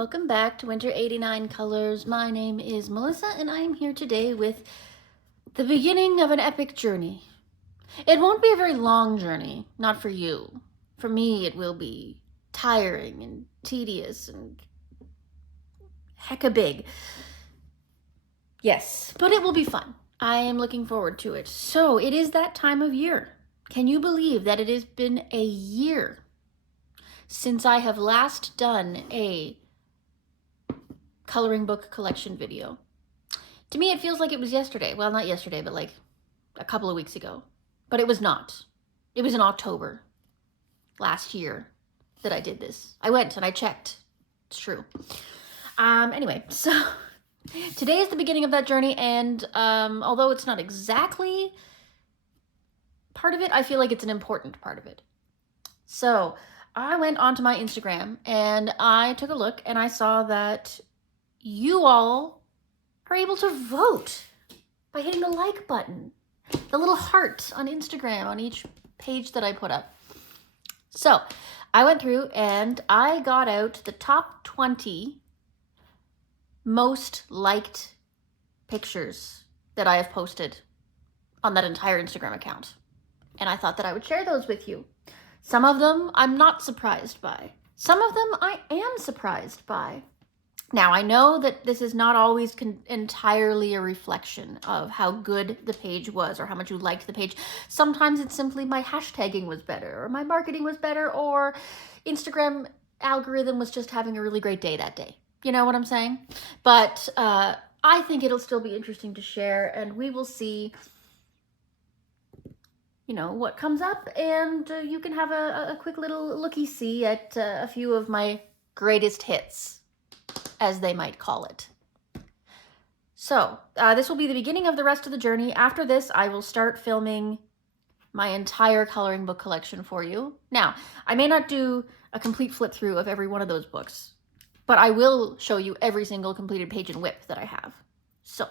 welcome back to Winter 89 Colors. My name is Melissa and I am here today with the beginning of an epic journey. It won't be a very long journey, not for you. For me it will be tiring and tedious and hecka big. Yes, but it will be fun. I am looking forward to it. So it is that time of year. Can you believe that it has been a year since I have last done a coloring book collection video? To me, it feels like it was yesterday. Well, not yesterday, but like a couple of weeks ago. But it was not. It was in October last year that I did this. I went and I checked. It's true. Anyway, so today is the beginning of that journey, and although it's not exactly part of it, I feel like it's an important part of it. So I went onto my Instagram and I took a look and I saw that you all are able to vote by hitting the like button, the little heart on Instagram on each page that I put up. So I went through and I got out the top 20 most liked pictures that I have posted on that entire Instagram account. And I thought that I would share those with you. Some of them I'm not surprised by. Some of them I am surprised by. Now, I know that this is not always entirely a reflection of how good the page was or how much you liked the page. Sometimes it's simply my hashtagging was better, or my marketing was better, or Instagram algorithm was just having a really great day that day. You know what I'm saying? But I think it'll still be interesting to share, and we will see, you know, what comes up, and you can have a quick little looky-see at a few of my greatest hits, as they might call it. So this will be the beginning of the rest of the journey. After this, I will start filming my entire coloring book collection for you. Now, I may not do a complete flip through of every one of those books, but I will show you every single completed page and whip that I have. So,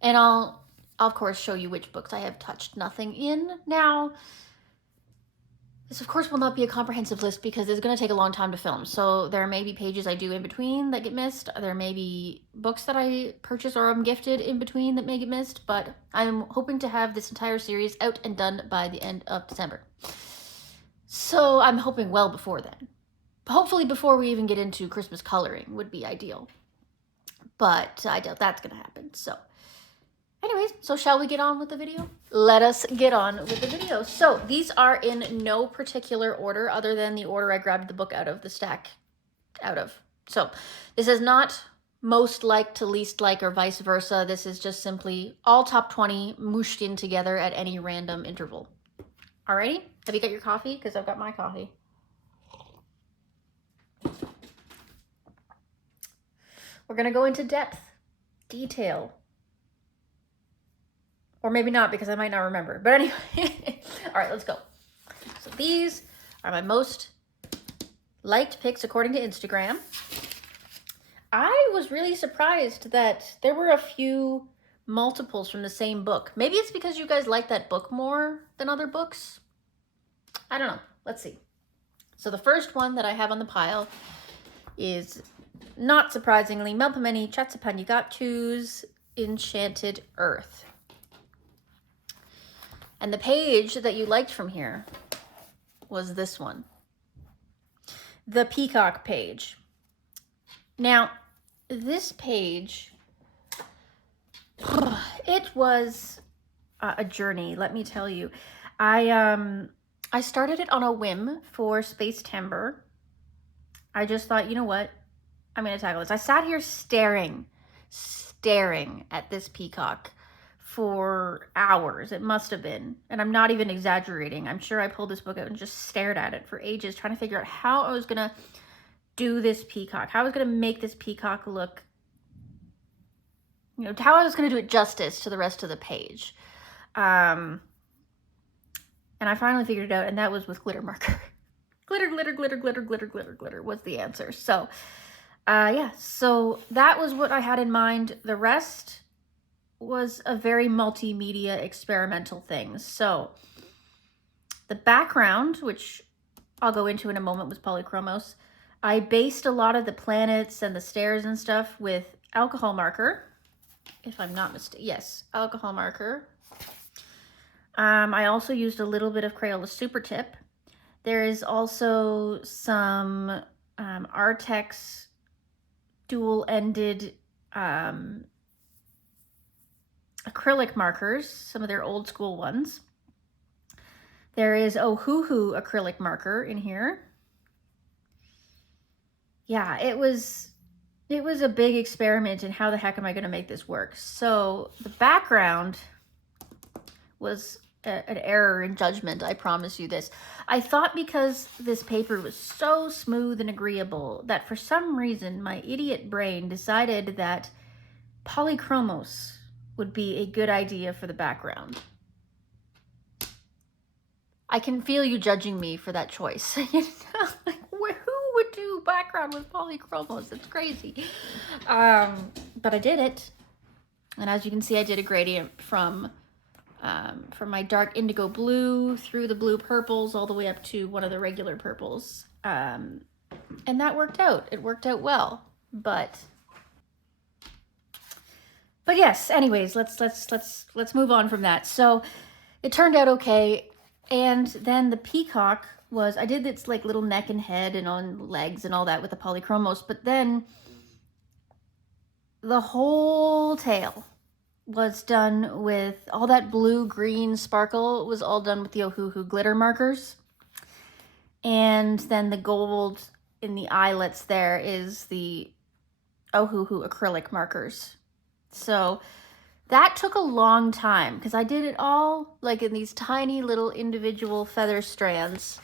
and I'll of course show you which books I have touched nothing in. Now, this of course will not be a comprehensive list because it's going to take a long time to film. So there may be pages I do in between that get missed. There may be books that I purchase or am gifted in between that may get missed, but I'm hoping to have this entire series out and done by the end of December. So I'm hoping well before then. Hopefully before we even get into Christmas coloring would be ideal. But I doubt that's going to happen. So anyways, so shall we get on with the video? Let us get on with the video. So these are in no particular order other than the order I grabbed the book out of the stack out of. So this is not most liked to least like or vice versa. This is just simply all top 20 mooshed in together at any random interval. Alrighty? Have you got your coffee? Because I've got my coffee. We're going to go into depth, detail. Or maybe not, because I might not remember. But anyway, all right, let's go. So these are my most liked picks according to Instagram. I was really surprised that there were a few multiples from the same book. Maybe it's because you guys like that book more than other books. I don't know. Let's see. So the first one that I have on the pile is, not surprisingly, Melpomene Chatsapanyagattu's Enchanted Earth. And the page that you liked from here was this one, the Peacock page. Now, this page, it was a journey, let me tell you. I started it on a whim for Space Timber. I just thought, you know what? I'm going to tackle this. I sat here staring at this peacock for hours. It must have been. And I'm not even exaggerating. I'm sure I pulled this book out and just stared at it for ages, trying to figure out how I was going to do this peacock, how I was going to make this peacock look, you know, how I was going to do it justice to the rest of the page. And I finally figured it out, and that was with glitter marker. Glitter, glitter, glitter, glitter, glitter, glitter, glitter was the answer. So, yeah, so that was what I had in mind. The rest was a very multimedia experimental thing. So the background, which I'll go into in a moment, was polychromos. I based a lot of the planets and the stairs and stuff with alcohol marker, if I'm not mistaken. Yes, alcohol marker. I also used a little bit of Crayola Super Tip. There is also some Artex dual-ended acrylic markers, some of their old school ones. There is Ohuhu acrylic marker in here. Yeah, it was a big experiment in how the heck am I going to make this work. So the background was an error in judgment, I promise you this. I thought because this paper was so smooth and agreeable that for some reason my idiot brain decided that polychromos would be a good idea for the background. I can feel you judging me for that choice. Like, who would do background with polychromos? It's crazy. But I did it. And as you can see, I did a gradient from my dark indigo blue through the blue purples all the way up to one of the regular purples. And that worked out. It worked out well. But yes, anyways, let's move on from that. So it turned out okay. And then the peacock was, I did its like little neck and head and on legs and all that with the polychromos, but then the whole tail was done with all that blue, green sparkle was all done with the Ohuhu glitter markers. And then the gold in the eyelets there is the Ohuhu acrylic markers. So that took a long time because I did it all like in these tiny little individual feather strands.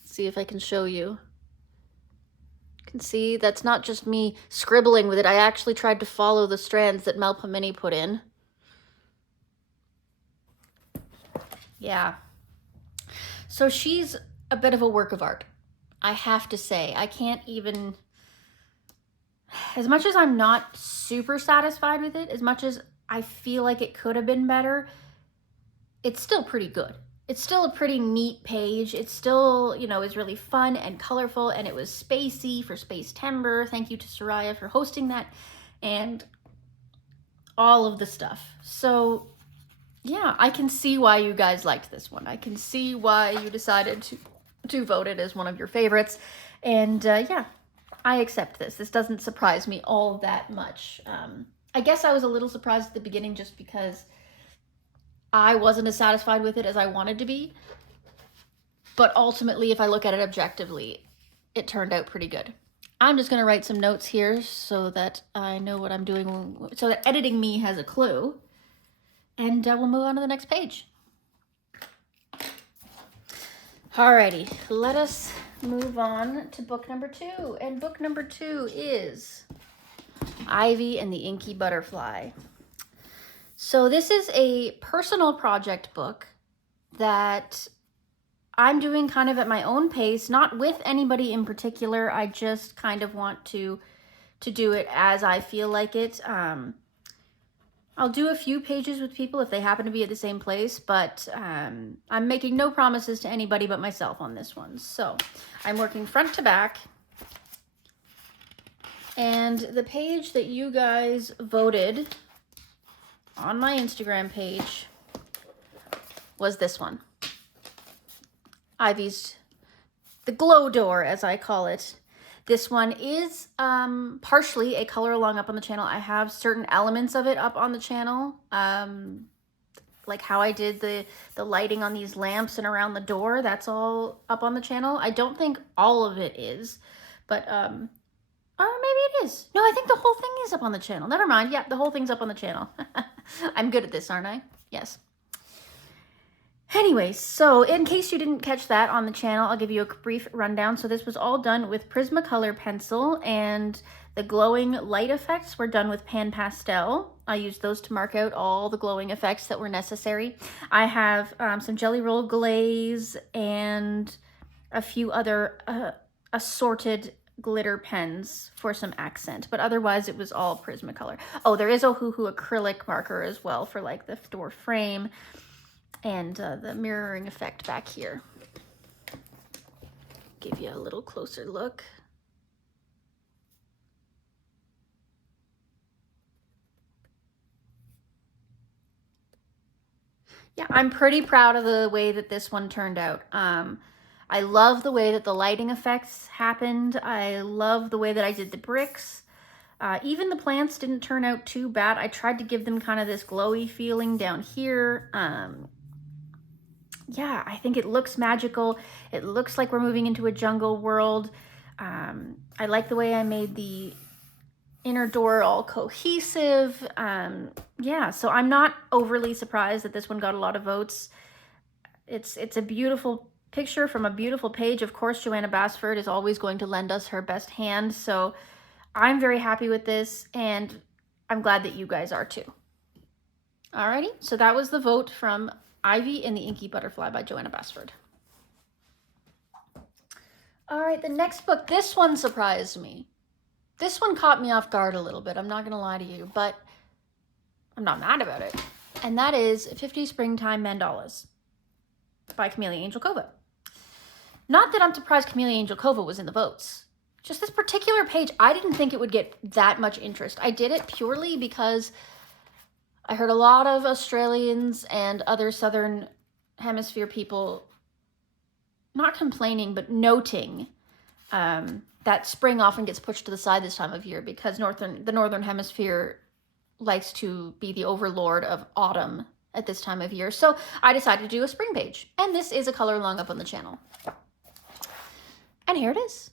Let's see if I can show you. You can see that's not just me scribbling with it. I actually tried to follow the strands that Melpomene put in. Yeah. So she's a bit of a work of art, I have to say. I can't even, as much as I'm not super satisfied with it, as much as I feel like it could have been better, it's still pretty good. It's still a pretty neat page. It still, you know, is really fun and colorful, and it was spacey for Space Timber. Thank you to Soraya for hosting that and all of the stuff. So yeah, I can see why you guys liked this one. I can see why you decided to vote it as one of your favorites. And yeah, I accept this. This doesn't surprise me all that much. I guess I was a little surprised at the beginning just because I wasn't as satisfied with it as I wanted to be. But ultimately, if I look at it objectively, it turned out pretty good. I'm just going to write some notes here so that I know what I'm doing, so that editing me has a clue. And we'll move on to the next page. Alrighty, let us move on to book number 2. And book number 2 is Ivy and the Inky Butterfly. So this is a personal project book that I'm doing kind of at my own pace, not with anybody in particular. I just kind of want to do it as I feel like it. I'll do a few pages with people if they happen to be at the same place, but I'm making no promises to anybody but myself on this one. So I'm working front to back. And the page that you guys voted on my Instagram page was this one. Ivy's, the glow door, as I call it. This one is partially a color along up on the channel. I have certain elements of it up on the channel, like how I did the lighting on these lamps and around the door. That's all up on the channel. I don't think all of it is, but or maybe it is. No, I think the whole thing is up on the channel. Never mind. Yeah, the whole thing's up on the channel. I'm good at this, aren't I? Yes. Anyways, so in case you didn't catch that on the channel, I'll give you a brief rundown. So this was all done with Prismacolor pencil, and the glowing light effects were done with Pan Pastel. I used those to mark out all the glowing effects that were necessary. I have some Jelly Roll glaze and a few other assorted glitter pens for some accent, but otherwise it was all Prismacolor. Oh, there is a Ohuhu acrylic marker as well for like the door frame and the mirroring effect back here. Give you a little closer look. Yeah, I'm pretty proud of the way that this one turned out. I love the way that the lighting effects happened. I love the way that I did the bricks. Even the plants didn't turn out too bad. I tried to give them kind of this glowy feeling down here. Yeah, I think it looks magical. It looks like we're moving into a jungle world. I like the way I made the inner door all cohesive. Yeah, so I'm not overly surprised that this one got a lot of votes. It's a beautiful picture from a beautiful page. Of course, Joanna Basford is always going to lend us her best hand, so I'm very happy with this, and I'm glad that you guys are too. Alrighty, so that was the vote from Ivy and the Inky Butterfly by Joanna Basford. All right, the next book, this one surprised me. This one caught me off guard a little bit, I'm not gonna lie to you, but I'm not mad about it. And that is 50 Springtime Mandalas by Camellia Angel-Kova. Not that I'm surprised Camellia Angel-Kova was in the votes. Just this particular page, I didn't think it would get that much interest. I did it purely because I heard a lot of Australians and other Southern Hemisphere people not complaining, but noting that spring often gets pushed to the side this time of year because the Northern Hemisphere likes to be the overlord of autumn at this time of year. So I decided to do a spring page, and this is a color along up on the channel. And here it is.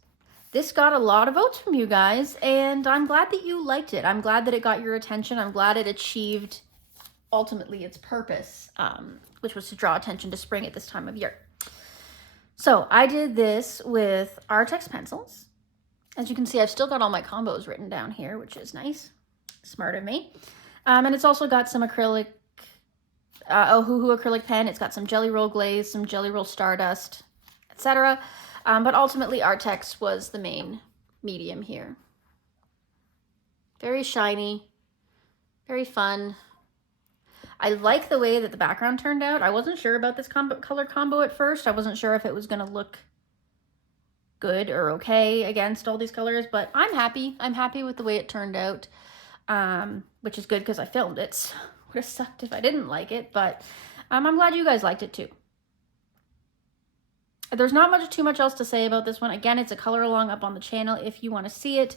This got a lot of votes from you guys, and I'm glad that you liked it. I'm glad that it got your attention. I'm glad it achieved ultimately its purpose, which was to draw attention to spring at this time of year. So I did this with Artex pencils. As you can see, I've still got all my combos written down here, which is nice. Smart of me. And it's also got some acrylic, Ohuhu acrylic pen. It's got some Jelly Roll glaze, some Jelly Roll Stardust, etc. But ultimately, Artex was the main medium here. Very shiny, very fun. I like the way that the background turned out. I wasn't sure about this color combo at first. I wasn't sure if it was going to look good or okay against all these colors, but I'm happy. I'm happy with the way it turned out, which is good because I filmed it. So it would have sucked if I didn't like it, but I'm glad you guys liked it too. There's not too much else to say about this one. Again, it's a color along up on the channel if you want to see it.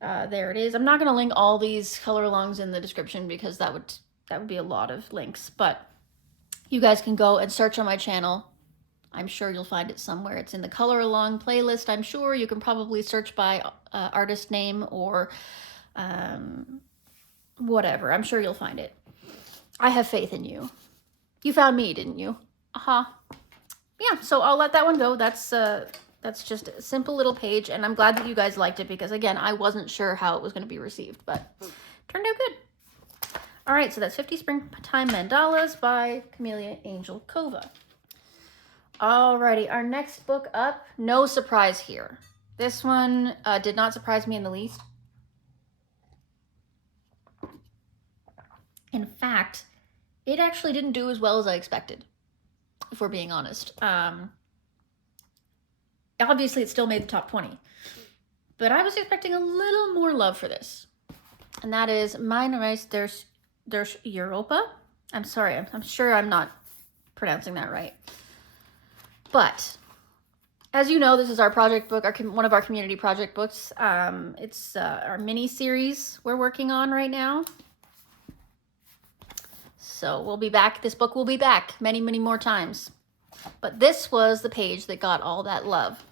There it is. I'm not going to link all these color alongs in the description because that would be a lot of links, but you guys can go and search on my channel. I'm sure you'll find it somewhere. It's in the color along playlist. I'm sure you can probably search by artist name or whatever. I'm sure you'll find it. I have faith in you. You found me, didn't you? Yeah, so I'll let that one go. That's just a simple little page, and I'm glad that you guys liked it because, again, I wasn't sure how it was going to be received, but turned out good. All right, so that's 50 Springtime Mandalas by Camellia Angel-Kova. Alrighty, our next book up, no surprise here. This one did not surprise me in the least. In fact, it actually didn't do as well as I expected, if we're being honest. Obviously, it still made the top 20, but I was expecting a little more love for this. And that is Mythographic there's Europa. I'm sorry, I'm sure I'm not pronouncing that right. But as you know, this is our project book, one of our community project books. It's our mini series we're working on right now. So we'll be back. This book will be back many, many more times. But this was the page that got all that love.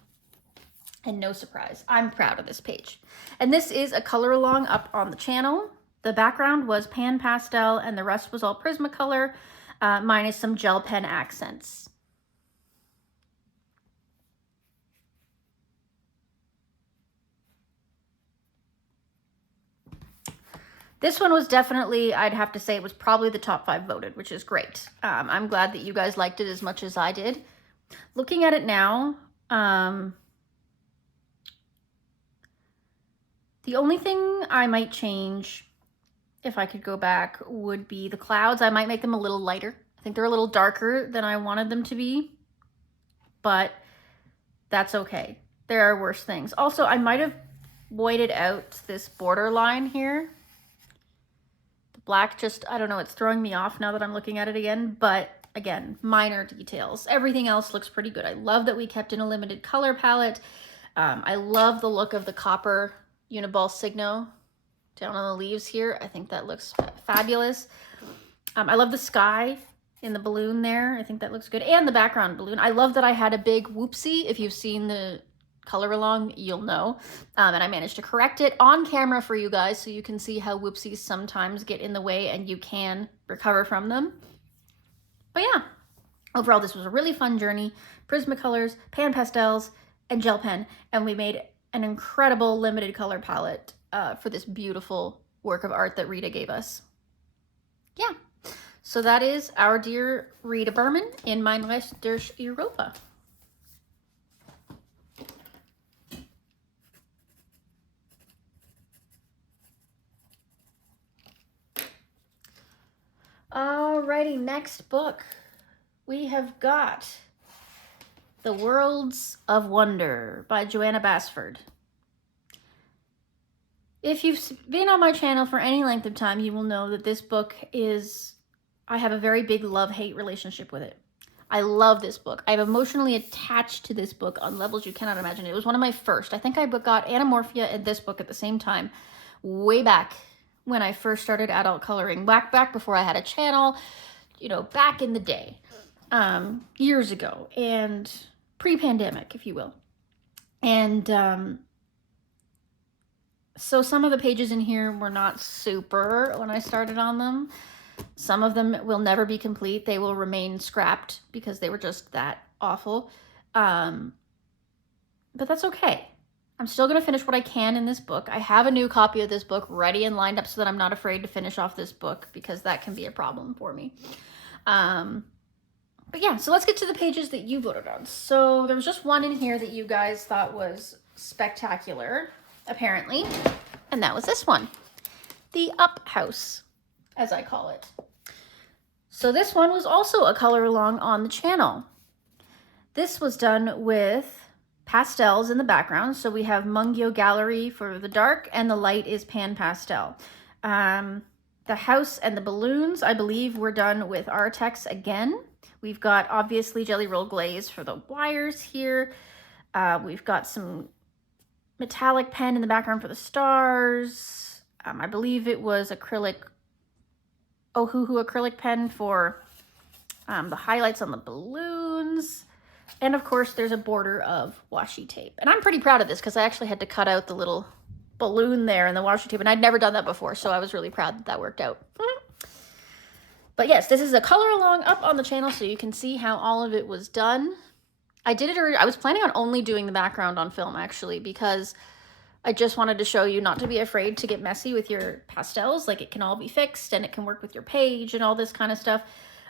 And no surprise, I'm proud of this page. And this is a color along up on the channel. The background was pan pastel and the rest was all Prismacolor, minus some gel pen accents. This one was definitely, I'd have to say, it was probably the top 5 voted, which is great. I'm glad that you guys liked it as much as I did. Looking at it now, the only thing I might change, if I could go back, would be the clouds. I might make them a little lighter. I think they're a little darker than I wanted them to be, but that's okay. There are worse things. Also, I might have whited out this border line here. The black just, I don't know, it's throwing me off now that I'm looking at it again, but again, minor details. Everything else looks pretty good. I love that we kept in a limited color palette. I love the look of the copper Uniball Signo down on the leaves here. I think that looks fabulous. I love the sky in the balloon there. I think that looks good. And the background balloon. I love that I had a big whoopsie. If you've seen the color along, you'll know. And I managed to correct it on camera for you guys so you can see how whoopsies sometimes get in the way and you can recover from them. But yeah, overall this was a really fun journey. Prismacolors, pan pastels, and gel pen. And we made an incredible limited color palette for this beautiful work of art that Rita gave us. Yeah, so that is our dear Rita Berman in Mein Reich durch Europa. Alrighty, next book. We have got The Worlds of Wonder by Joanna Basford. If you've been on my channel for any length of time, you will know that this book is, I have a very big love-hate relationship with it. I love this book. I'm emotionally attached to this book on levels you cannot imagine. It was one of my first. I think I got Anamorphia and this book at the same time, way back when I first started adult coloring, back before I had a channel, you know, back in the day, years ago, and pre-pandemic, if you will. And so some of the pages in here were not super when I started on them. Some of them will never be complete. They will remain scrapped because they were just that awful. But that's okay. I'm still going to finish what I can in this book. I have a new copy of this book ready and lined up so that I'm not afraid to finish off this book because that can be a problem for me. But yeah, so let's get to the pages that you voted on. So there was just one in here that you guys thought was spectacular, apparently, and that was this one, the Up House, as I call it. So this one was also a color along on the channel. This was done with pastels in the background. So we have Mungyo Gallery for the dark and the light is pan pastel. The house and the balloons, I believe, were done with Artex again. We've got obviously Jelly Roll Glaze for the wires here. We've got some metallic pen in the background for the stars. I believe it was acrylic, Ohuhu acrylic pen for the highlights on the balloons. And of course, there's a border of washi tape. And I'm pretty proud of this because I actually had to cut out the little balloon there in the washi tape. And I'd never done that before, so I was really proud that that worked out. But yes, this is a color along up on the channel so you can see how all of it was done. I was planning on only doing the background on film, actually, because I just wanted to show you not to be afraid to get messy with your pastels. Like, it can all be fixed and it can work with your page and all this kind of stuff.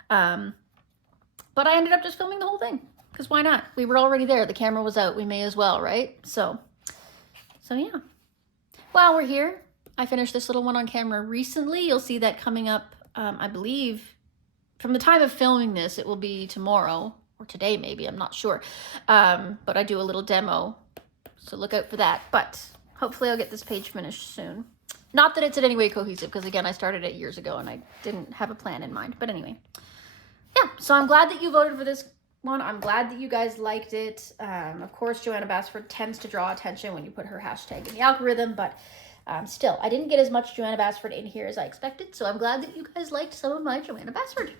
But I ended up just filming the whole thing. Because why not? We were already there. The camera was out. We may as well, right? So yeah. While we're here, I finished this little one on camera recently. You'll see that coming up, I believe, from the time of filming this, it will be tomorrow. Or today, maybe. I'm not sure. But I do a little demo. So look out for that. But hopefully I'll get this page finished soon. Not that it's in any way cohesive, because again, I started it years ago and I didn't have a plan in mind. But anyway. Yeah, so I'm glad that you voted for this one. I'm glad that you guys liked it. Of course, Joanna Basford tends to draw attention when you put her hashtag in the algorithm, but still, I didn't get as much Joanna Basford in here as I expected, so I'm glad that you guys liked some of my Joanna Basford.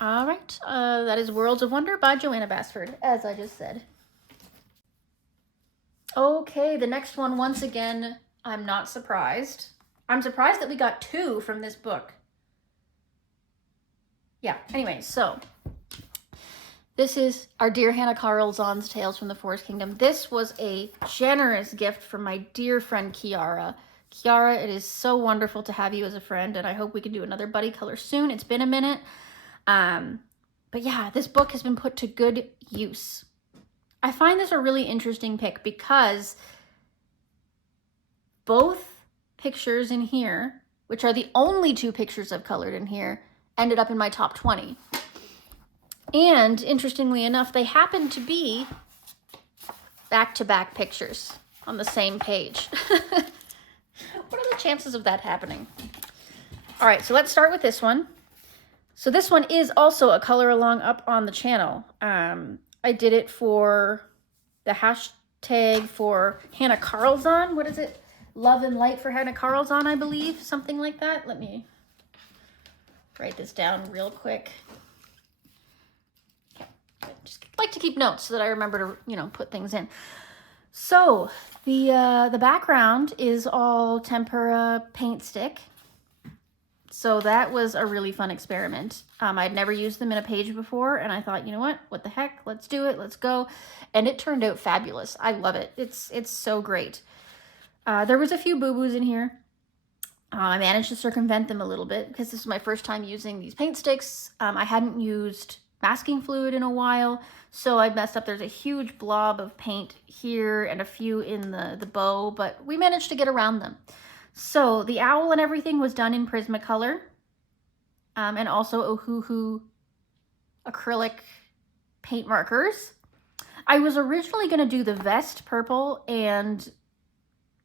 All right, that is Worlds of Wonder by Joanna Basford, as I just said. Okay, the next one, once again, I'm not surprised. I'm surprised that we got 2 from this book. Yeah, anyway, so this is our dear Hannah Carlson's Tales from the Forest Kingdom. This was a generous gift from my dear friend Kiara. Kiara, it is so wonderful to have you as a friend, and I hope we can do another buddy color soon. It's been a minute. But yeah, this book has been put to good use. I find this a really interesting pick because both pictures in here, which are the only 2 pictures I've colored in here, ended up in my top 20. And interestingly enough, they happen to be back-to-back pictures on the same page. What are the chances of that happening? All right, so let's start with this one. So this one is also a color along up on the channel. I did it for the hashtag for Hannah Carlson. What is it? Love and Light for Hannah Carlson, I believe. Something like that. Let me write this down real quick. Okay. I just like to keep notes so that I remember to, you know, put things in. So the background is all tempera paint stick. So that was a really fun experiment. I'd never used them in a page before, and I thought, you know what the heck, let's do it, let's go. And it turned out fabulous. I love it. It's so great. There was a few boo-boos in here. I managed to circumvent them a little bit because this is my first time using these paint sticks. I hadn't used masking fluid in a while, so I messed up. There's a huge blob of paint here and a few in the bow, but we managed to get around them. So the owl and everything was done in Prismacolor, and also Ohuhu acrylic paint markers. I was originally going to do the vest purple and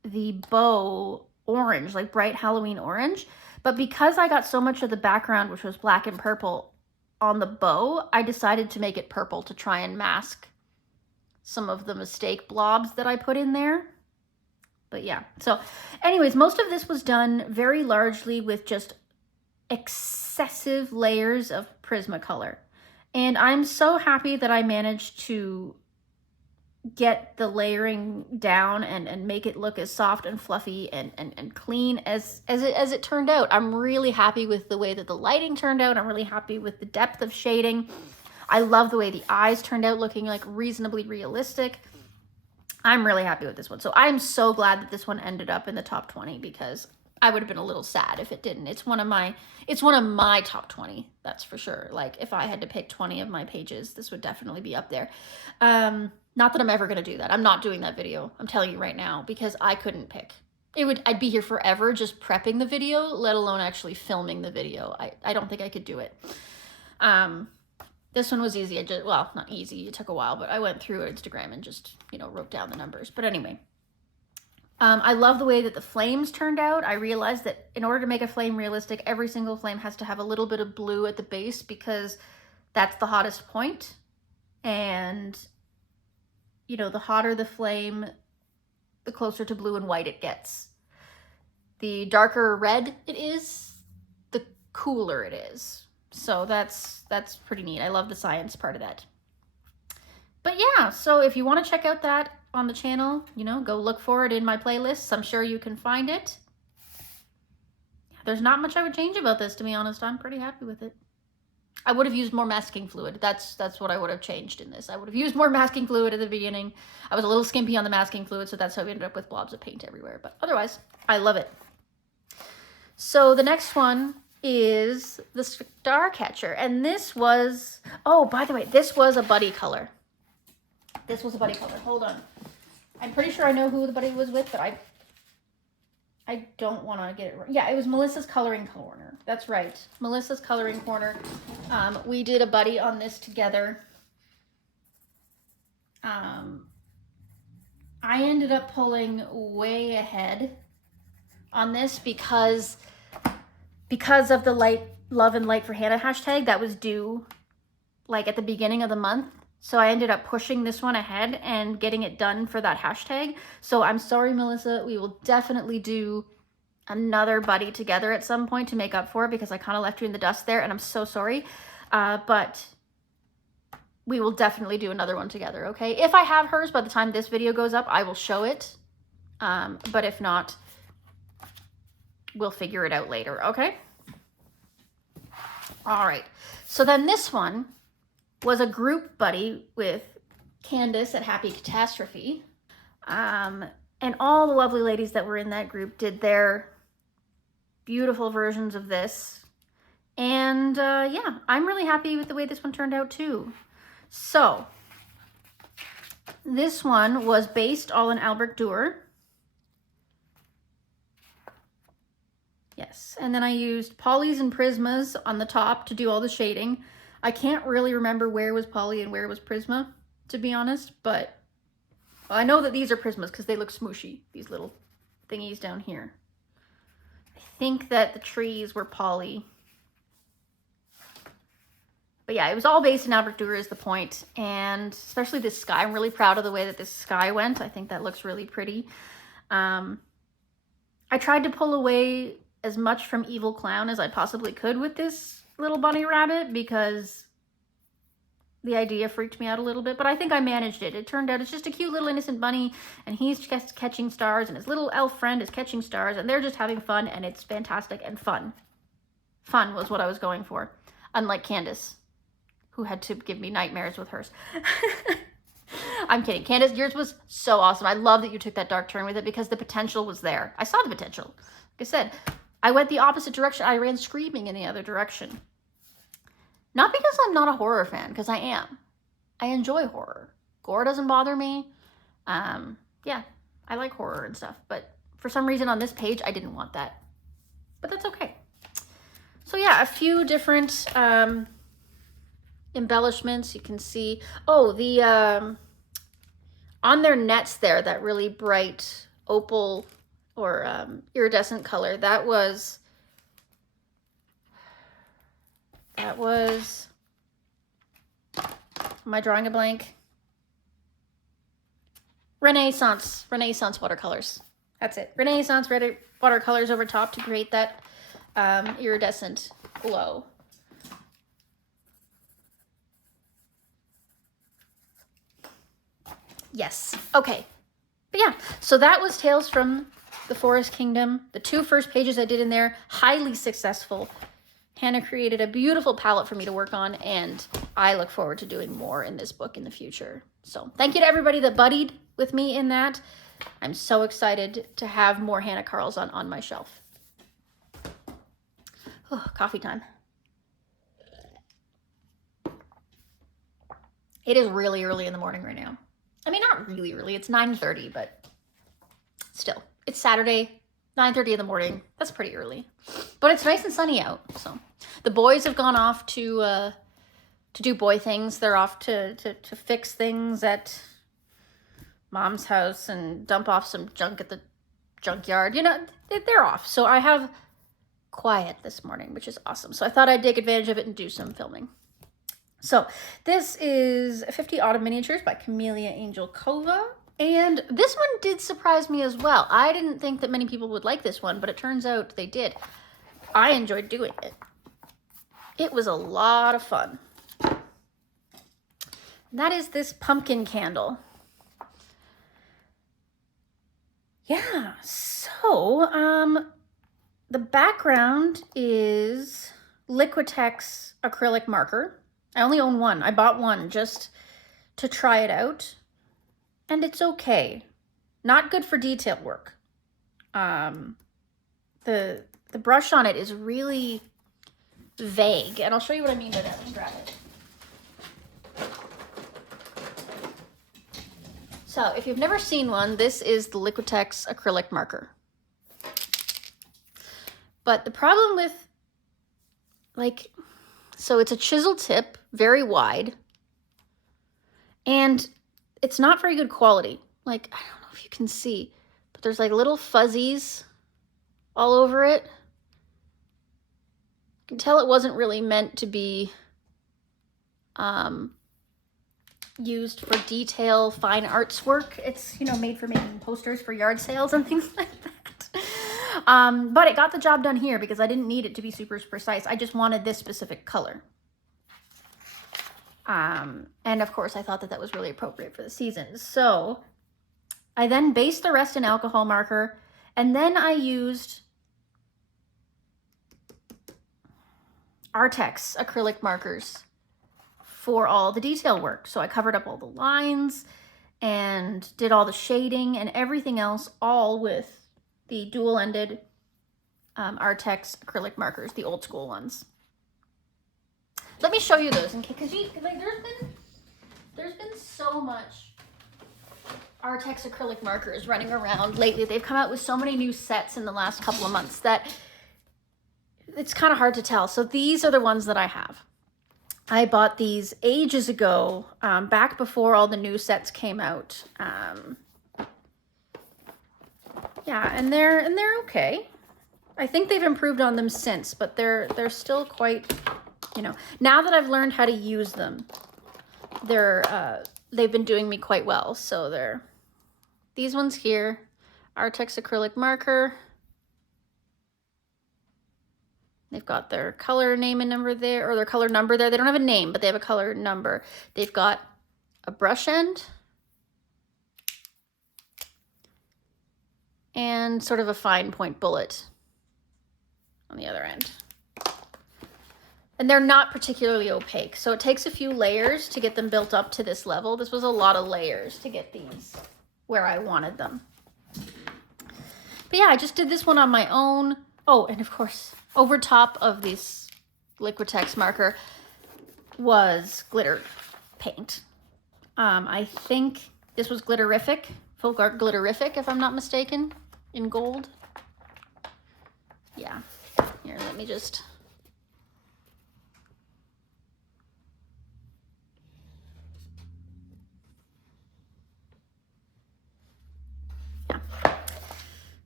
the bow orange, like bright Halloween orange, but because I got so much of the background, which was black and purple, on the bow, I decided to make it purple to try and mask some of the mistake blobs that I put in there. But yeah, so anyways, most of this was done very largely with just excessive layers of Prismacolor. And I'm so happy that I managed to get the layering down and make it look as soft and fluffy and clean as it turned out. I'm really happy with the way that the lighting turned out. I'm really happy with the depth of shading. I love the way the eyes turned out, looking like reasonably realistic. I'm really happy with this one. So I'm so glad that this one ended up in the top 20 because I would have been a little sad if it didn't. It's one of my top 20, that's for sure. Like if I had to pick 20 of my pages, this would definitely be up there. Not that I'm ever going to do that. I'm not doing that video. I'm telling you right now because I couldn't pick. I'd be here forever just prepping the video, let alone actually filming the video. I don't think I could do it. This one was easy. Well, not easy. It took a while, but I went through Instagram and just, you know, wrote down the numbers. But anyway, I love the way that the flames turned out. I realized that in order to make a flame realistic, every single flame has to have a little bit of blue at the base because that's the hottest point. And, you know, the hotter the flame, the closer to blue and white it gets. The darker red it is, the cooler it is. So that's pretty neat. I love the science part of that. But yeah, so if you want to check out that on the channel, you know, go look for it in my playlists. I'm sure you can find it. There's not much I would change about this, to be honest. I'm pretty happy with it. I would have used more masking fluid. That's what I would have changed in this. I would have used more masking fluid at the beginning. I was a little skimpy on the masking fluid, so that's how we ended up with blobs of paint everywhere. But otherwise, I love it. So the next one is the Star Catcher, and this was, oh, by the way, this was a buddy color. This was a buddy color. Hold on. I'm pretty sure I know who the buddy was with, but I don't want to get it wrong. Yeah, it was Melissa's Coloring Corner. That's right. Melissa's Coloring Corner. We did a buddy on this together. I ended up pulling way ahead on this because of the Love and Light for Hannah hashtag that was due like at the beginning of the month. So I ended up pushing this one ahead and getting it done for that hashtag. So I'm sorry, Melissa. We will definitely do another buddy together at some point to make up for it because I kind of left you in the dust there and I'm so sorry. But we will definitely do another one together, okay? If I have hers by the time this video goes up, I will show it. But if not, we'll figure it out later, okay? All right. So then this one was a group buddy with Candace at Happy Catastrophe. And all the lovely ladies that were in that group did their beautiful versions of this. And yeah, I'm really happy with the way this one turned out too. So this one was based all in Albrecht Dürer. Yes, and then I used polys and prismas on the top to do all the shading. I can't really remember where was poly and where was prisma, to be honest, but I know that these are prismas because they look smooshy, these little thingies down here. I think that the trees were poly. But yeah, it was all based in Albert is the point. And especially this sky. I'm really proud of the way that this sky went. I think that looks really pretty. I tried to pull away as much from Evil Clown as I possibly could with this little bunny rabbit because the idea freaked me out a little bit, but I think I managed it. It turned out it's just a cute little innocent bunny, and he's just catching stars, and his little elf friend is catching stars, and they're just having fun, and it's fantastic and fun. Fun was what I was going for, unlike Candace, who had to give me nightmares with hers. I'm kidding. Candace, yours was so awesome. I love that you took that dark turn with it because the potential was there. I saw the potential. Like I said, I went the opposite direction. I ran screaming in the other direction. Not because I'm not a horror fan, because I am. I enjoy horror. Gore doesn't bother me. Yeah, I like horror and stuff. But for some reason on this page, I didn't want that. But that's okay. So yeah, a few different embellishments. You can see, oh, the on their nets there, that really bright opal or iridescent color, that was, am I drawing a blank? Renaissance watercolors. That's it. Renaissance watercolors over top to create that iridescent glow. Yes. Okay. But yeah, so that was Tales from the Forest Kingdom. The 2 first pages I did in there, highly successful. Hannah created a beautiful palette for me to work on, and I look forward to doing more in this book in the future. So thank you to everybody that buddied with me in that. I'm so excited to have more Hannah Carls on my shelf. Oh, coffee time. It is really early in the morning right now. I mean, not really early. It's 9:30, but still. It's Saturday, 9:30 in the morning. That's pretty early. But it's nice and sunny out. So the boys have gone off to do boy things. They're off to fix things at Mom's house and dump off some junk at the junkyard. You know, they're off. So I have quiet this morning, which is awesome. So I thought I'd take advantage of it and do some filming. So this is 50 Autumn Miniatures by Camellia Angel Kova. And this one did surprise me as well. I didn't think that many people would like this one, but it turns out they did. I enjoyed doing it. It was a lot of fun. And that is this pumpkin candle. Yeah, so the background is Liquitex acrylic marker. I only own one. I bought one just to try it out. And it's okay. Not good for detail work. The brush on it is really vague. And I'll show you what I mean by that. Let me grab it. So if you've never seen one, this is the Liquitex acrylic marker. But the problem with, like, so it's a chisel tip, very wide, and it's not very good quality. Like, I don't know if you can see, but there's like little fuzzies all over it. You can tell it wasn't really meant to be used for detail, fine arts work. It's, you know, made for making posters for yard sales and things like that. But it got the job done here because I didn't need it to be super precise. I just wanted this specific color. And of course I thought that that was really appropriate for the season. So I then based the rest in alcohol marker, and then I used Artex acrylic markers for all the detail work. So I covered up all the lines and did all the shading and everything else, all with the dual-ended Artex acrylic markers, the old school ones. Let me show you those, because like, there's been so much Artex acrylic markers running around lately. They've come out with so many new sets in the last couple of months that it's kind of hard to tell. So these are the ones that I have. I bought these ages ago, back before all the new sets came out. Yeah, and they're okay. I think they've improved on them since, but they're still quite you know, now that I've learned how to use them, they've been doing me quite well. So these ones here, Artex acrylic marker. They've got their color name and number there, or their color number there. They don't have a name, but they have a color number. They've got a brush end and sort of a fine point bullet on the other end. And they're not particularly opaque, so it takes a few layers to get them built up to this level. This was a lot of layers to get these where I wanted them. But yeah, I just did this one on my own. Oh, and of course, over top of this Liquitex marker was glitter paint. I think this was Glitterific, Folk Art Glitterific, if I'm not mistaken, in gold. Yeah, here, let me just...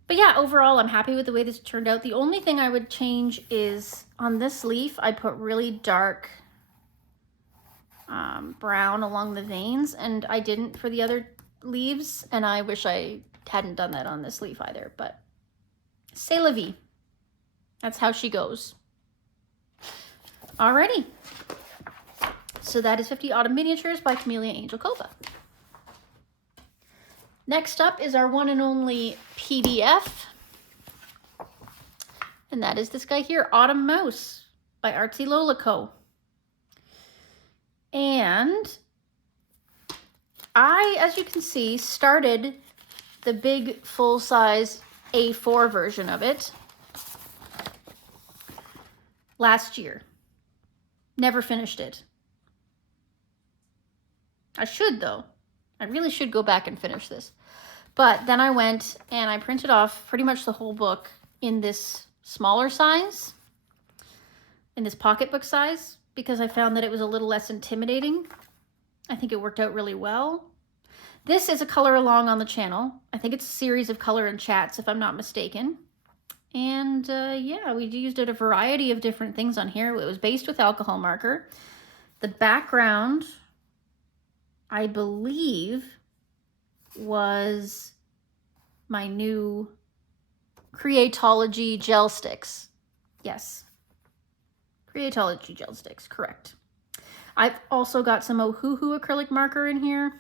But yeah, overall, I'm happy with the way this turned out. The only thing I would change is on this leaf, I put really dark brown along the veins, and I didn't for the other leaves, and I wish I hadn't done that on this leaf either, but c'est la vie. That's how she goes. Alrighty. So that is 50 Autumn Miniatures by Camellia Angel Cova. Next up is our one and only PDF, and that is this guy here, Autumn Mouse by Artsy Lola Co. And I, as you can see, started the big full-size A4 version of it last year. Never finished it. I should, though. I really should go back and finish this. But then I went and I printed off pretty much the whole book in this smaller size, in this pocketbook size, because I found that it was a little less intimidating. I think it worked out really well. This is a color along on the channel. I think it's a series of color and chats, if I'm not mistaken. And yeah, we used a variety of different things on here. It was based with alcohol marker. The background, I believe, was my new Creatology gel sticks. Yes. Creatology gel sticks, correct. I've also got some Ohuhu acrylic marker in here,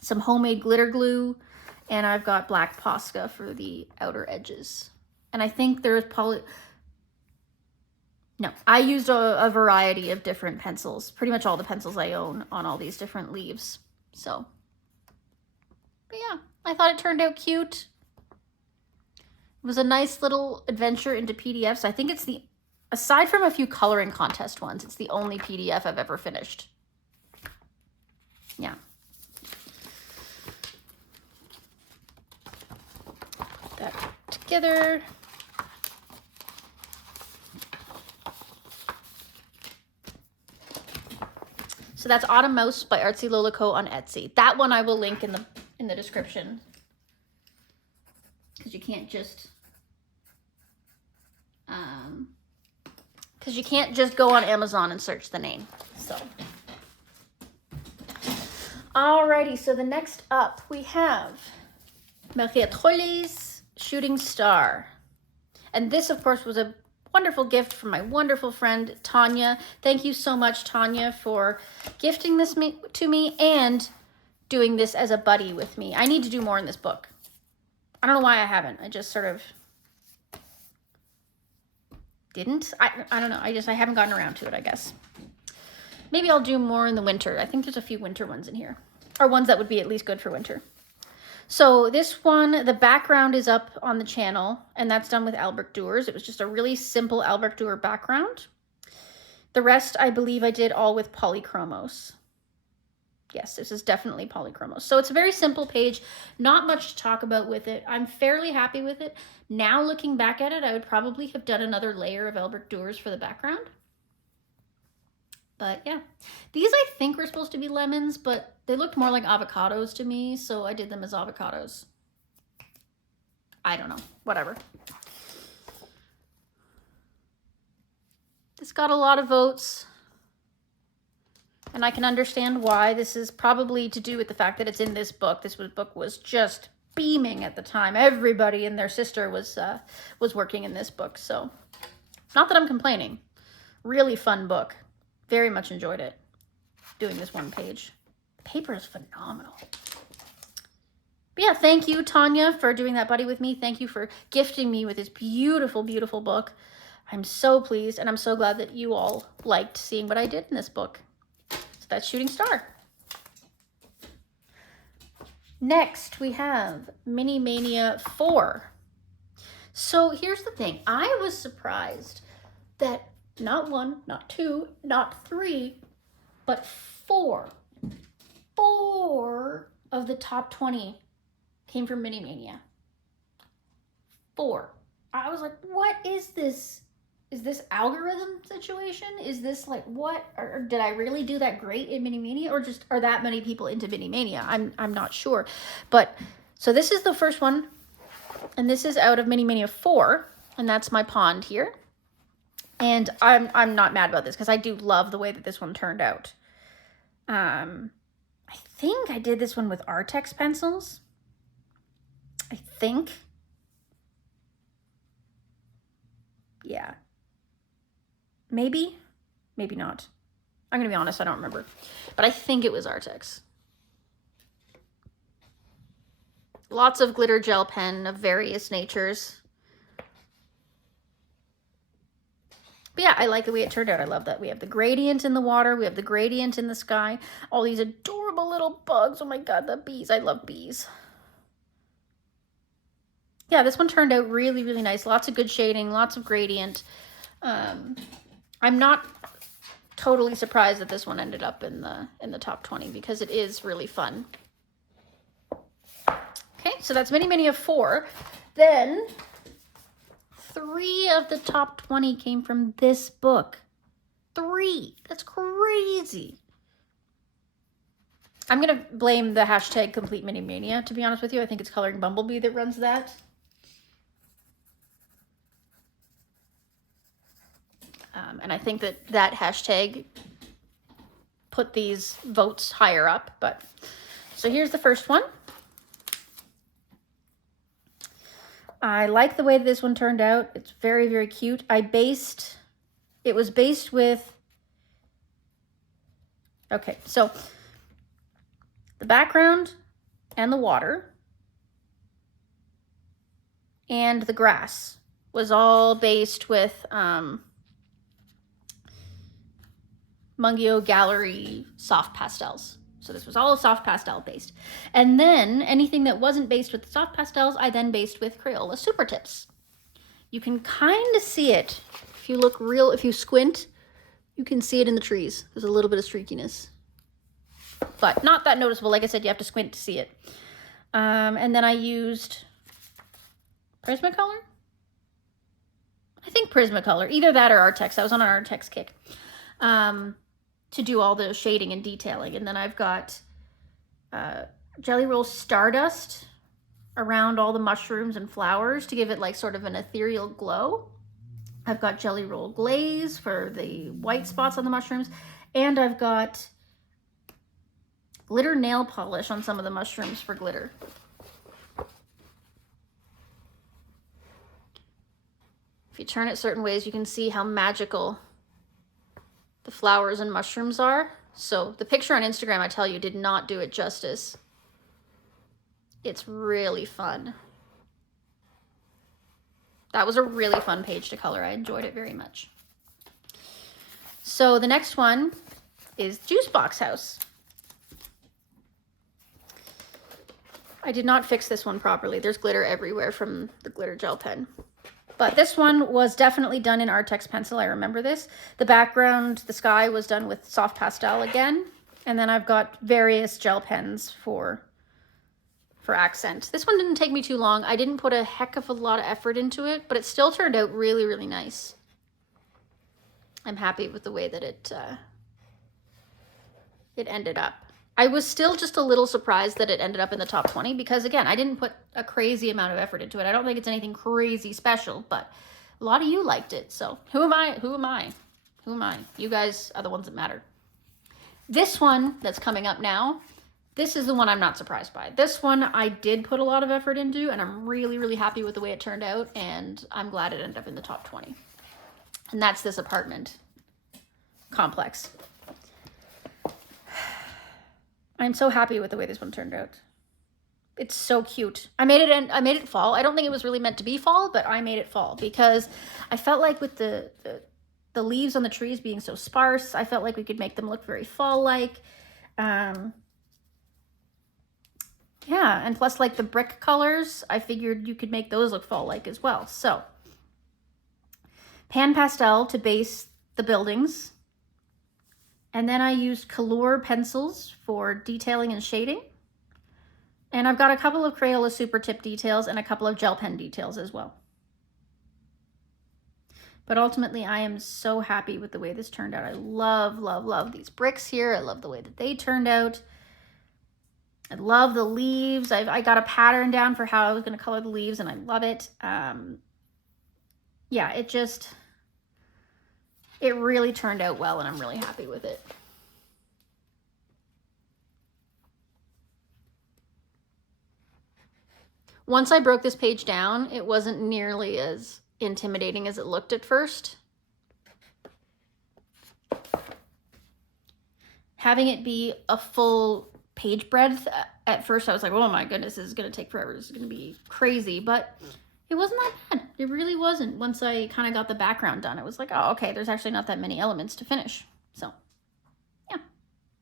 some homemade glitter glue, and I've got black Posca for the outer edges. And I think there's No, I used a variety of different pencils, pretty much all the pencils I own on all these different leaves. So, but yeah, I thought it turned out cute. It was a nice little adventure into PDFs. I think it's aside from a few coloring contest ones, it's the only PDF I've ever finished. Yeah. Put that together. So that's Autumn Mouse by Artsy Lola Co. on Etsy. That one I will link in the description, because you can't just go on Amazon and search the name. So, alrighty. So the next up we have Maria Trolli's Shooting Star, and this, of course, was a wonderful gift from my wonderful friend Tanya. Thank you so much, Tanya, for gifting this to me and doing this as a buddy with me. I need to do more in this book. I don't know why I haven't. I just sort of didn't. I don't know. I haven't gotten around to it, I guess. Maybe I'll do more in the winter. I think there's a few winter ones in here, or ones that would be at least good for winter. So this one, the background is up on the channel, and that's done with Albrecht Dürer. It was just a really simple Albrecht Dürer background. The rest, I believe I did all with polychromos. Yes, this is definitely polychromos. So it's a very simple page, not much to talk about with it. I'm fairly happy with it. Now looking back at it, I would probably have done another layer of Albrecht Dürer's for the background. But yeah, these I think were supposed to be lemons, but they looked more like avocados to me, so I did them as avocados. I don't know, whatever. This got a lot of votes, and I can understand why. This is probably to do with the fact that it's in this book. This book was just beaming at the time. Everybody and their sister was working in this book, so not that I'm complaining. Really fun book. Very much enjoyed it. Doing this one page. The paper is phenomenal. But yeah, thank you, Tanya, for doing that buddy with me. Thank you for gifting me with this beautiful, beautiful book. I'm so pleased, and I'm so glad that you all liked seeing what I did in this book. So that's Shooting Star. Next, we have Mini Mania 4. So here's the thing. I was surprised that not 1, not 2, not 3, but 4 of the top 20 came from Mini Mania. 4. I was like, what is this? Is this algorithm situation? Is this like what? Or did I really do that great in Mini Mania, or just are that many people into Mini Mania? I'm not sure. But so this is the first one, and this is out of Mini Mania 4, and that's my pond here. And I'm not mad about this because I do love the way that this one turned out. I think I did this one with Artex pencils. I think. Yeah. Maybe not. I'm gonna be honest, I don't remember. But I think it was Artex. Lots of glitter gel pen of various natures. But yeah, I like the way it turned out. I love that we have the gradient in the water. We have the gradient in the sky. All these adorable little bugs. Oh my God, the bees. I love bees. Yeah, this one turned out really, really nice. Lots of good shading, lots of gradient. I'm not totally surprised that this one ended up in the top 20 because it is really fun. Okay, so that's Mini Mania 4. Then 3 of the top 20 came from this book. 3. That's crazy. I'm going to blame the hashtag Complete Mini Mania, to be honest with you. I think it's Coloring Bumblebee that runs that. And I think that hashtag put these votes higher up. But so here's the first one. I like the way this one turned out. It's very, very cute. It was based with, okay, so the background and the water and the grass was all based with Mungio Gallery soft pastels. So this was all soft pastel based. And then anything that wasn't based with soft pastels, I then based with Crayola Super Tips. You can kind of see it. If you squint, you can see it in the trees. There's a little bit of streakiness, but not that noticeable. Like I said, you have to squint to see it. And then I used Prismacolor. I think Prismacolor, either that or Artex. I was on an Artex kick. To do all the shading and detailing. And then I've got Jelly Roll Stardust around all the mushrooms and flowers to give it like sort of an ethereal glow. I've got Jelly Roll Glaze for the white spots on the mushrooms. And I've got glitter nail polish on some of the mushrooms for glitter. If you turn it certain ways, you can see how magical the flowers and mushrooms are. So the picture on Instagram, I tell you, did not do it justice. It's really fun. That was a really fun page to color. I enjoyed it very much. So the next one is Juice Box House. I did not fix this one properly. There's glitter everywhere from the glitter gel pen. But this one was definitely done in Artex pencil. I remember this. The background, the sky, was done with soft pastel again. And then I've got various gel pens for accent. This one didn't take me too long. I didn't put a heck of a lot of effort into it, but it still turned out really, really nice. I'm happy with the way that it ended up. I was still just a little surprised that it ended up in the top 20 because, again, I didn't put a crazy amount of effort into it. I don't think it's anything crazy special, but a lot of you liked it. So who am I? Who am I? You guys are the ones that matter. This one that's coming up now, this is the one I'm not surprised by. This one I did put a lot of effort into, and I'm really, really happy with the way it turned out, and I'm glad it ended up in the top 20. And that's this apartment complex. I'm so happy with the way this one turned out. It's so cute. I made it fall. I don't think it was really meant to be fall, but I made it fall because I felt like with the leaves on the trees being so sparse, I felt like we could make them look very fall-like. Yeah, and plus like the brick colors, I figured you could make those look fall-like as well. So, pan pastel to base the buildings. And then I used Color pencils for detailing and shading. And I've got a couple of Crayola Super Tip details and a couple of gel pen details as well. But ultimately, I am so happy with the way this turned out. I love, love, love these bricks here. I love the way that they turned out. I love the leaves. I got a pattern down for how I was going to color the leaves, and I love it. Yeah, it really turned out well, and I'm really happy with it. Once I broke this page down, it wasn't nearly as intimidating as it looked at first. Having it be a full page breadth, at first I was like, oh my goodness, this is going to take forever. This is going to be crazy, but it wasn't that bad. It really wasn't. Once I kind of got the background done, it was like, oh, okay, there's actually not that many elements to finish. So, yeah,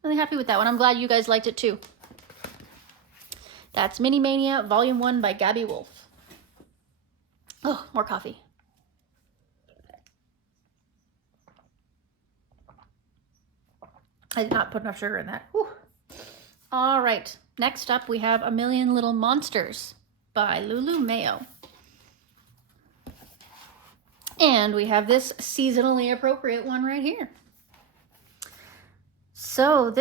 really happy with that one. I'm glad you guys liked it too. That's Mini Mania Volume 1 by Gabby Wolf. Oh, more coffee. I did not put enough sugar in that. Whew. All right, next up we have A Million Little Monsters by Lulu Mayo. And we have this seasonally appropriate one right here. So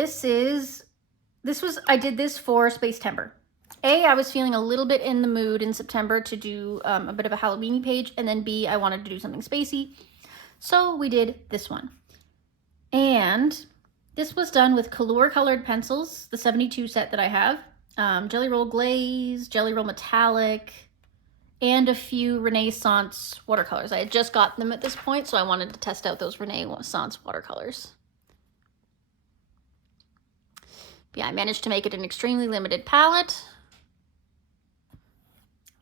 I did this for Space Timber. I was feeling a little bit in the mood in September to do a bit of a Halloween page, and then B, I wanted to do something spacey. So we did this one. And this was done with Color colored pencils, the 72 set that I have, Jelly Roll Glaze, Jelly Roll Metallic, and a few Renaissance watercolors. I had just gotten them at this point, so I wanted to test out those Renaissance watercolors. Yeah, I managed to make it an extremely limited palette.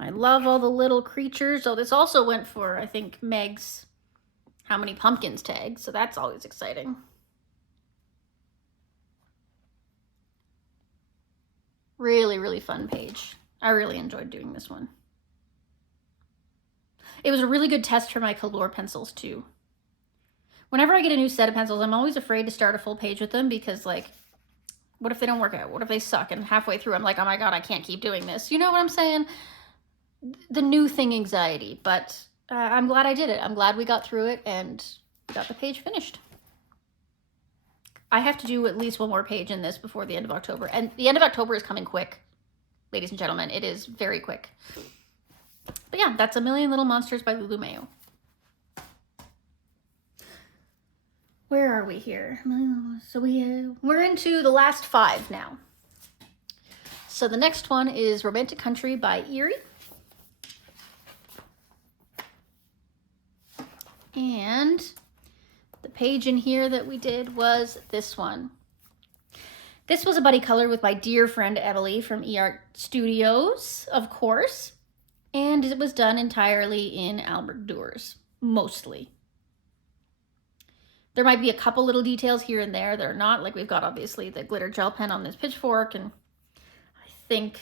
I love all the little creatures. Oh, this also went for, I think, Meg's How Many Pumpkins tag, so that's always exciting. Really, really fun page. I really enjoyed doing this one. It was a really good test for my Color pencils too. Whenever I get a new set of pencils, I'm always afraid to start a full page with them because, like, what if they don't work out? What if they suck? And halfway through, I'm like, oh my God, I can't keep doing this. You know what I'm saying? The new thing anxiety, but I'm glad I did it. I'm glad we got through it and got the page finished. I have to do at least one more page in this before the end of October. And the end of October is coming quick, ladies and gentlemen. It is very quick. But yeah, that's A Million Little Monsters by Lulu Mayo. Where are we here? So we're into the last 5 now. So the next one is Romantic Country by Eerie. And the page in here that we did was this one. This was a buddy color with my dear friend Emily from eArt Studios, of course. And it was done entirely in Albert Dürer, mostly. There might be a couple little details here and there that are not, like we've got obviously the glitter gel pen on this pitchfork, and I think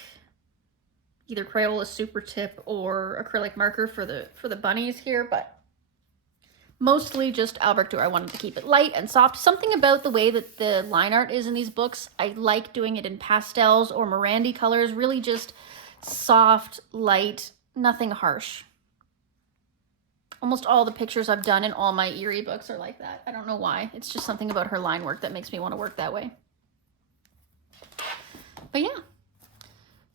either Crayola Super Tip or acrylic marker for the bunnies here, but mostly just Albert Dürer. I wanted to keep it light and soft. Something about the way that the line art is in these books, I like doing it in pastels or Morandi colors, really just soft, light, nothing harsh. Almost all the pictures I've done in all my Eerie books are like that. I don't know why. It's just something about her line work that makes me want to work that way. But yeah,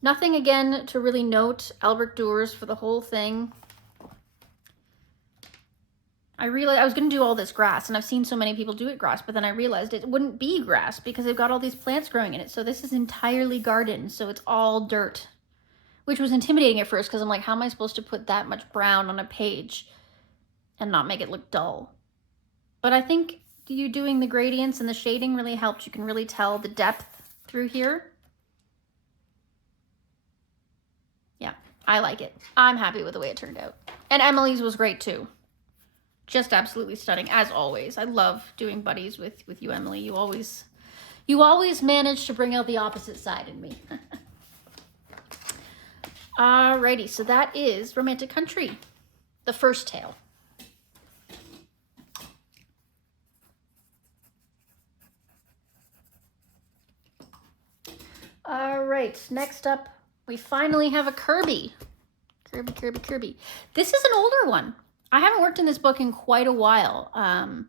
nothing again to really note. Albert Dürer for the whole thing. I realized I was going to do all this grass, and I've seen so many people do it grass, but then I realized it wouldn't be grass because they've got all these plants growing in it. So this is entirely garden, so it's all dirt, which was intimidating at first because I'm like, how am I supposed to put that much brown on a page and not make it look dull? But I think you doing the gradients and the shading really helped. You can really tell the depth through here. Yeah, I like it. I'm happy with the way it turned out. And Emily's was great too. Just absolutely stunning, as always. I love doing buddies with you, Emily. You always manage to bring out the opposite side in me. Alrighty, so that is Romantic Country, the first tale. All right, next up, we finally have a Kirby. Kirby. This is an older one. I haven't worked in this book in quite a while. And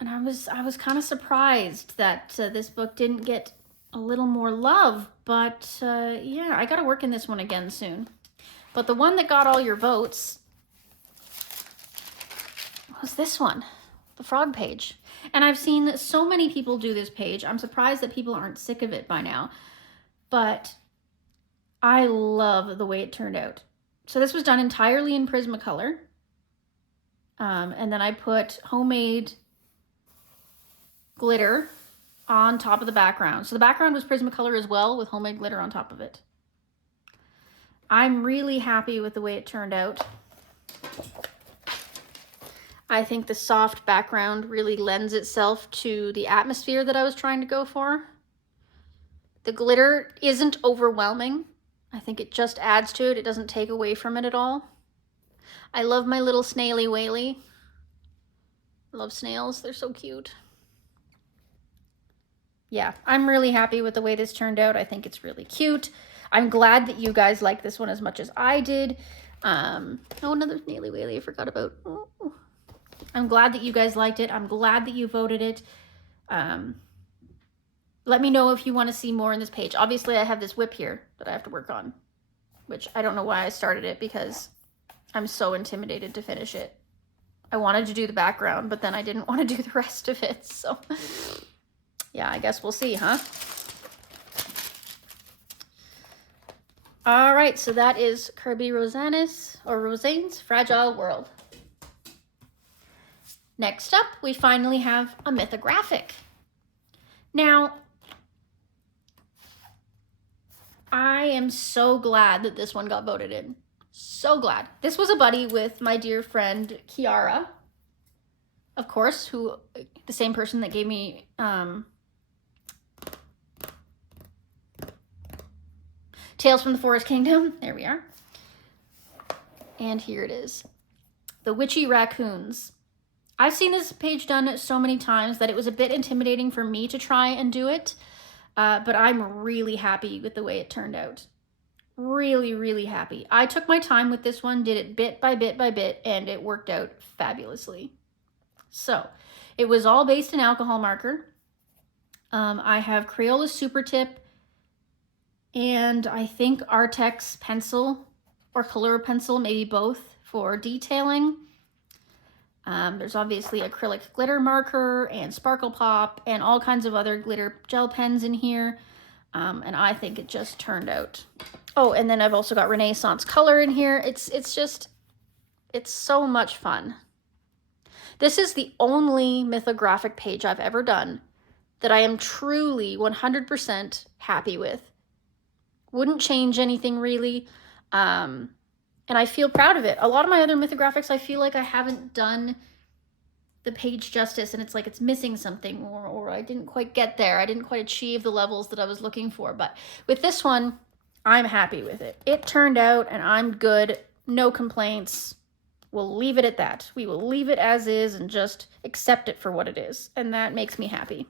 I was kind of surprised that this book didn't get a little more love, but yeah, I got to work in this one again soon. But the one that got all your votes was this one, the frog page. And I've seen so many people do this page. I'm surprised that people aren't sick of it by now, but I love the way it turned out. So this was done entirely in Prismacolor. And then I put homemade glitter on top of the background. So the background was Prismacolor as well, with homemade glitter on top of it. I'm really happy with the way it turned out. I think the soft background really lends itself to the atmosphere that I was trying to go for. The glitter isn't overwhelming. I think it just adds to it. It doesn't take away from it at all. I love my little snaily whaley. I love snails. They're so cute. Yeah, I'm really happy with the way this turned out. I think it's really cute. I'm glad that you guys like this one as much as I did. Oh, another snaily whaley I forgot about. Oh. I'm glad that you guys liked it. I'm glad that you voted it. Let me know if you want to see more in this page. Obviously, I have this whip here that I have to work on, which I don't know why I started it because I'm so intimidated to finish it. I wanted to do the background, but then I didn't want to do the rest of it. So yeah, I guess we'll see, huh? All right, so that is Kirby Rosane's Fragile World. Next up, we finally have a mythographic. Now, I am so glad that this one got voted in. So glad. This was a buddy with my dear friend Kiara, of course, who the same person that gave me Tales from the Forest Kingdom. There we are. And here it is. The Witchy Raccoons. I've seen this page done so many times that it was a bit intimidating for me to try and do it. But I'm really happy with the way it turned out. Really, really happy. I took my time with this one, did it bit by bit by bit, and it worked out fabulously. So, it was all based in alcohol marker. I have Crayola Super Tip, and I think Artex pencil, or Color pencil, maybe both, for detailing. There's obviously acrylic glitter marker and Sparkle Pop and all kinds of other glitter gel pens in here. And I think it just turned out. Oh, and then I've also got Renaissance color in here. It's so much fun. This is the only mythographic page I've ever done that I am truly 100% happy with. Wouldn't change anything really. And I feel proud of it. A lot of my other mythographics, I feel like I haven't done the page justice and it's like it's missing something or I didn't quite get there. I didn't quite achieve the levels that I was looking for. But with this one, I'm happy with it. It turned out and I'm good. No complaints. We'll leave it at that. We will leave it as is and just accept it for what it is. And that makes me happy.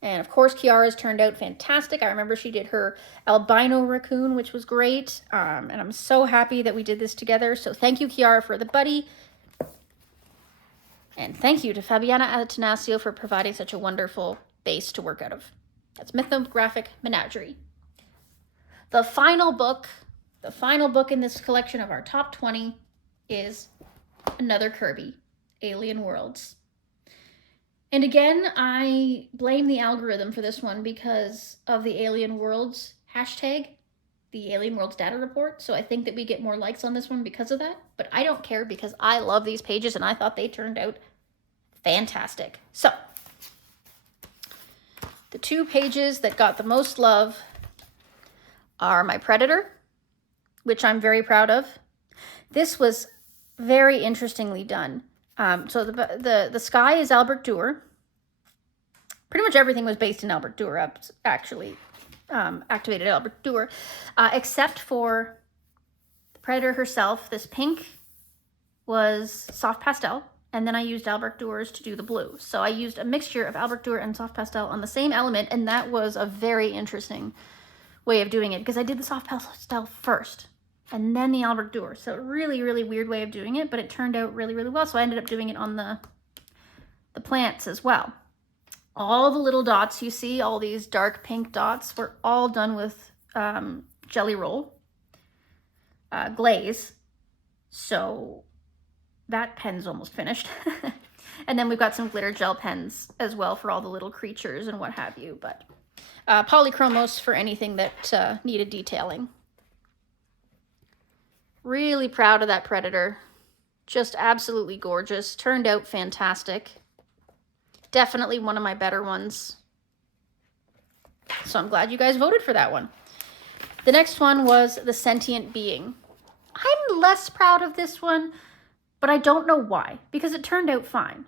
And of course, Kiara's turned out fantastic. I remember she did her albino raccoon, which was great. And I'm so happy that we did this together. So thank you, Kiara, for the buddy. And thank you to Fabiana Atanasio for providing such a wonderful base to work out of. That's Mythographic Menagerie. The final book the final book in this collection of our top 20 is another Kirby, Alien Worlds. And again, I blame the algorithm for this one because of the Alien Worlds hashtag, the Alien Worlds data report. So I think that we get more likes on this one because of that. But I don't care because I love these pages and I thought they turned out fantastic. So the two pages that got the most love are my Predator, which I'm very proud of. This was very interestingly done. So the sky is Albert Durer. Pretty much everything was based in Albert Durer, actually. Activated Albert Durer, except for the Predator herself. This pink was soft pastel, and then I used Albert Durer's to do the blue. So I used a mixture of Albert Durer and soft pastel on the same element, and that was a very interesting way of doing it because I did the soft pastel first and then the Albert Durer. So really, really weird way of doing it, but it turned out really, really well. So I ended up doing it on the plants as well. All the little dots you see, all these dark pink dots, were all done with Jelly Roll glaze. So that pen's almost finished. And then we've got some glitter gel pens as well for all the little creatures and what have you. But polychromos for anything that needed detailing. Really proud of that Predator. Just absolutely gorgeous. Turned out fantastic. Definitely one of my better ones. So I'm glad you guys voted for that one. The next one was the Sentient Being. I'm less proud of this one, but I don't know why, because it turned out fine.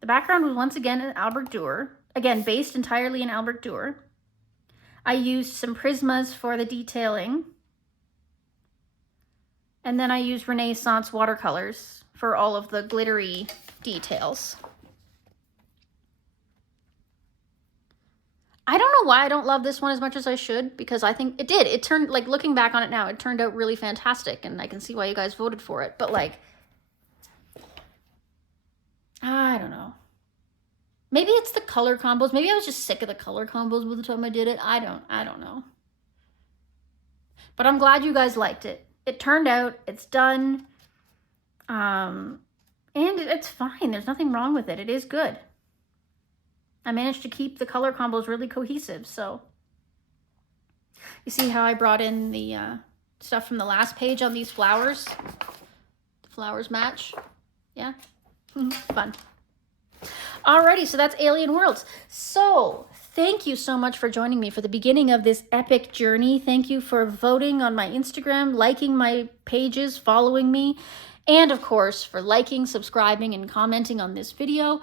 The background was once again in Albert Durer. Again, based entirely in Albert Durer. I used some Prismas for the detailing. And then I used Renaissance watercolors for all of the glittery details. I don't know why I don't love this one as much as I should, because I think it did. It turned, like, looking back on it now, it turned out really fantastic, and I can see why you guys voted for it. But, like, I don't know. Maybe it's the color combos. Maybe I was just sick of the color combos by the time I did it. I don't know. But I'm glad you guys liked it. It turned out, it's done, and it's fine. There's nothing wrong with it. It is good. I managed to keep the color combos really cohesive, so. You see how I brought in the stuff from the last page on these flowers? The flowers match. Yeah? Fun. Alrighty, so that's Alien Worlds. So, thank you so much for joining me for the beginning of this epic journey. Thank you for voting on my Instagram, liking my pages, following me, and of course, for liking, subscribing, and commenting on this video.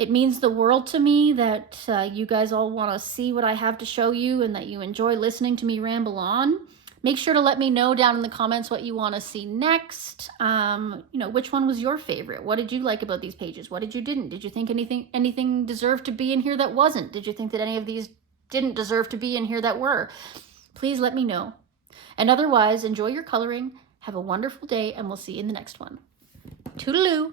It means the world to me that you guys all want to see what I have to show you and that you enjoy listening to me ramble on. Make sure to let me know down in the comments what you want to see next. You know, which one was your favorite? What did you like about these pages? What did you didn't? Did you think anything deserved to be in here that wasn't? Did you think that any of these didn't deserve to be in here that were? Please let me know. And otherwise, enjoy your coloring. Have a wonderful day, and we'll see you in the next one. Toodaloo!